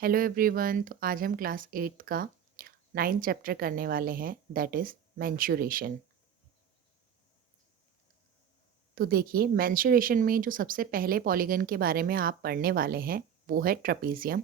Hello everyone. तो आज हम क्लास 8 का 9th चैप्टर करने वाले हैं, दैट इज़ मेंस्ट्रुएशन। तो देखिए, मेंस्ट्रुएशन में जो सबसे पहले पॉलीगन के बारे में आप पढ़ने वाले हैं वो है ट्रेपेजियम।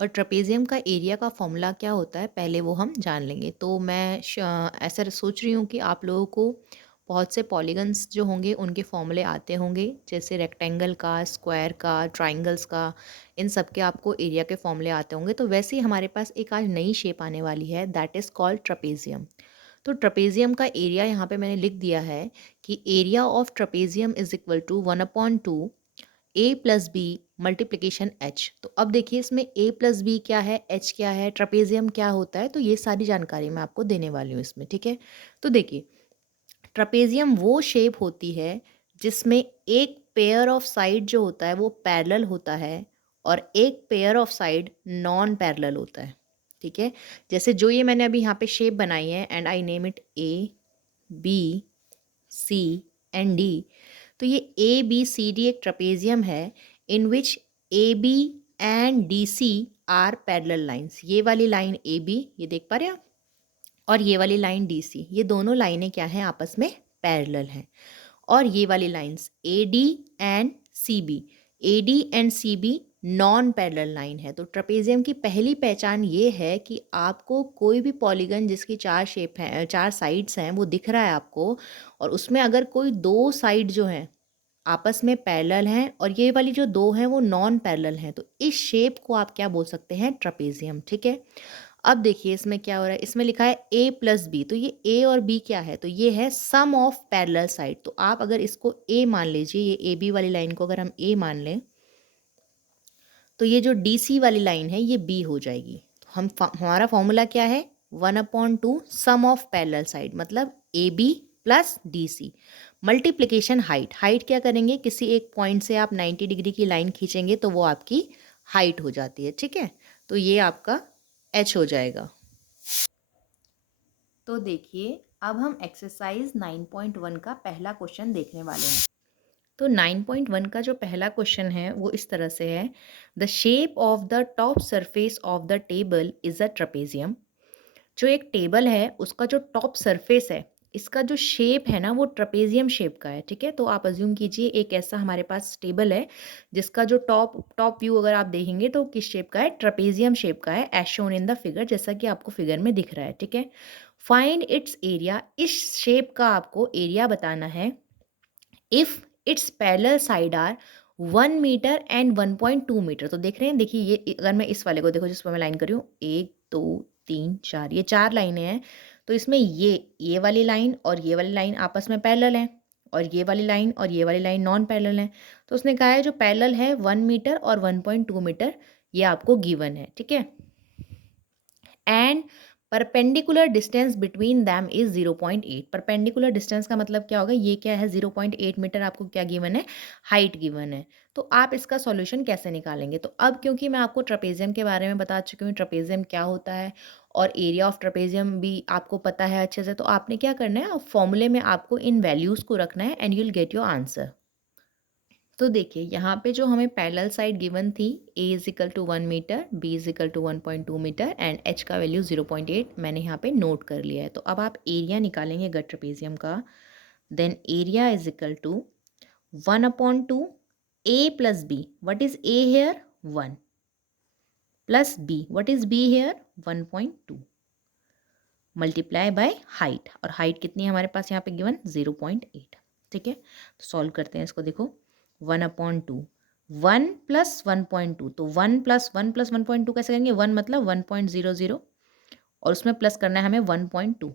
और ट्रेपेजियम का एरिया का फॉर्मूला क्या होता है पहले वो हम जान लेंगे। तो मैं ऐसा सोच रही हूँ कि आप लोगों को बहुत से पॉलीगन्स जो होंगे उनके फॉर्मूले आते होंगे, जैसे रेक्टेंगल का, स्क्वायर का, ट्राइंगल्स का, इन सब के आपको एरिया के फॉर्मूले आते होंगे। तो वैसे ही हमारे पास एक आज नई शेप आने वाली है, दैट इज़ कॉल्ड ट्रेपेजियम। तो ट्रेपेजियम का एरिया यहाँ पे मैंने लिख दिया है कि area of trapezium is equal to 1/2 A plus B multiplication H. तो अब देखिए, इसमें ए प्लस बी क्या है, एच क्या है, ट्रेपेजियम क्या होता है, तो ये सारी जानकारी मैं आपको देने वाली हूँ इसमें। ठीक है, तो देखिए, ट्रेपेजियम वो शेप होती है जिसमें एक पेयर ऑफ साइड जो होता है वो पैरेलल होता है और एक pair of side non parallel होता है। ठीक है, जैसे जो ये मैंने अभी यहाँ पे शेप बनाई है and I name it A B C and D. तो ये ए बी सी डी एक ट्रेपेजियम है in which A B and D C are parallel lines. ये वाली लाइन ए बी, ये देख पा रहे हैं आप, और ये वाली लाइन डी सी, ये दोनों लाइनें क्या हैं, आपस में पैरेलल हैं। और ये वाली lines A D and C B, A D and C B non parallel line है। तो ट्रेपेजियम की पहली पहचान ये है कि आपको कोई भी पॉलीगन जिसकी चार शेप हैं, चार साइड्स हैं, वो दिख रहा है आपको, और उसमें अगर कोई दो साइड जो हैं आपस में पैरेलल हैं और ये वाली जो दो हैं वो नॉन पैरेलल हैं, तो इस शेप को आप क्या बोल सकते हैं, ट्रेपेजियम। ठीक है, अब देखिए इसमें क्या हो रहा है, इसमें लिखा है ए प्लस बी। तो ये ए और बी क्या है, तो ये है सम ऑफ पैरेलल साइड। तो आप अगर इसको ए मान लीजिए, ये ए बी वाली लाइन को अगर हम ए मान लें, तो ये जो डी सी वाली लाइन है ये बी हो जाएगी। तो हमारा फॉर्मूला क्या है, 1/2 सम ऑफ पैरेलल साइड, मतलब A B plus D C multiplication height. Height क्या करेंगे, किसी एक पॉइंट से आप 90 डिग्री की लाइन खींचेंगे तो वो आपकी हाइट हो जाती है। ठीक है, तो ये आपका एच हो जाएगा। तो देखिए, अब हम एक्सरसाइज 9.1 का पहला क्वेश्चन देखने वाले हैं। तो 9.1 का जो पहला क्वेश्चन है वो इस तरह से है, the shape of the top surface of the table is a trapezium. जो एक टेबल है उसका जो टॉप सरफेस है, इसका जो शेप है ना वो ट्रेपेजियम शेप का है। ठीक है, तो आप अज्यूम कीजिए एक ऐसा हमारे पास टेबल है जिसका जो टॉप टॉप व्यू अगर आप देखेंगे तो किस शेप का है, ट्रेपेजियम शेप का है, as shown in the figure, जैसा कि आपको फिगर में दिख रहा है। ठीक है, फाइंड इट्स एरिया, इस शेप का आपको एरिया बताना है if its parallel side are 1 metre and 1.2 metre. तो देख रहे हैं, देखिए ये अगर मैं इस वाले को देखो जिस पर मैं लाइन कर रही हूँ, 1 2 3 4, ये चार लाइनें हैं। तो इसमें ये वाली लाइन और ये वाली लाइन आपस में पैरेलल हैं, और ये वाली लाइन और ये वाली लाइन नॉन पैरेलल हैं। तो उसने कहा है जो पैरेलल है 1 मीटर और 1.2 मीटर, ये आपको गिवन है। ठीक है, and perpendicular distance between them is 0.8। Perpendicular distance का मतलब क्या होगा, ये क्या है, 0.8 मीटर आपको क्या गिवन है, हाइट गिवन है। तो आप इसका सॉल्यूशन कैसे निकालेंगे, तो अब क्योंकि मैं आपको ट्रेपेजियम के बारे में बता चुकी हूँ, ट्रेपेजियम क्या होता है और एरिया ऑफ ट्रेपेजियम भी आपको पता है अच्छे से, तो आपने क्या करना है, फॉर्मूले में आपको इन वैल्यूज़ को रखना है and you will get your answer. तो देखिए, यहाँ पे जो हमें पैरेलल साइड गिवन थी, a is equal to 1 metre, b is equal to 1.2 metre and h का वैल्यू 0.8 मैंने यहाँ पे नोट कर लिया है। तो अब आप एरिया निकालेंगे अगर ट्रेपेजियम का, then area is equal to 1/2 a plus B, what is a here 1, plus b, what is b here 1.2, multiply by height, और हाइट कितनी है हमारे पास यहाँ पे गिवन 0.8। ठीक है, तो सॉल्व करते हैं इसको। देखो, 1/2, 1 प्लस 1.2, तो 1 प्लस 1 प्लस 1.2 कैसे करेंगे, 1 मतलब 1.00 और उसमें प्लस करना है हमें 1.2,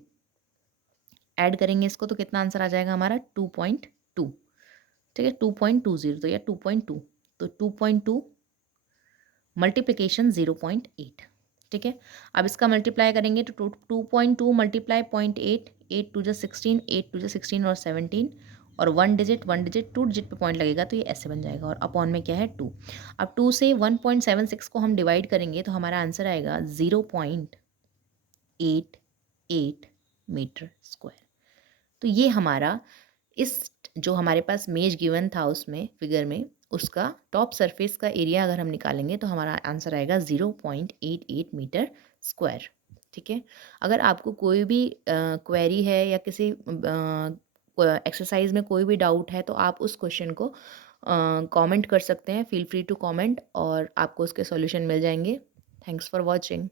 ऐड करेंगे इसको तो कितना आंसर आ जाएगा हमारा 2.2। ठीक है, 2.20, तो या 2.2, तो 2.2 मल्टीप्लिकेशन 0.8। ठीक है, अब इसका मल्टीप्लाई करेंगे तो 2.2 मल्टीप्लाई 0.8, 8 टू जा 16, 8 टू जा 16 और 17, और वन डिजिट 2 डिजिट पे पॉइंट लगेगा तो ये ऐसे बन जाएगा, और अपॉन में क्या है 2। अब 2 से 1.76 को हम डिवाइड करेंगे तो हमारा आंसर आएगा 0.88 मीटर स्क्वायर। तो ये हमारा इस जो हमारे पास मेज गिवन था उसमें फिगर में, उसका टॉप सरफेस का एरिया अगर हम निकालेंगे तो हमारा आंसर आएगा 0.88 मीटर स्क्वायर। ठीक है? अगर आपको कोई भी क्वेरी है या किसी एक्सरसाइज में कोई भी डाउट है तो आप उस क्वेश्चन को कमेंट कर सकते हैं। फ़ील फ्री टू कमेंट और आपको उसके सॉल्यूशन मिल जाएँगे। Thanks for watching.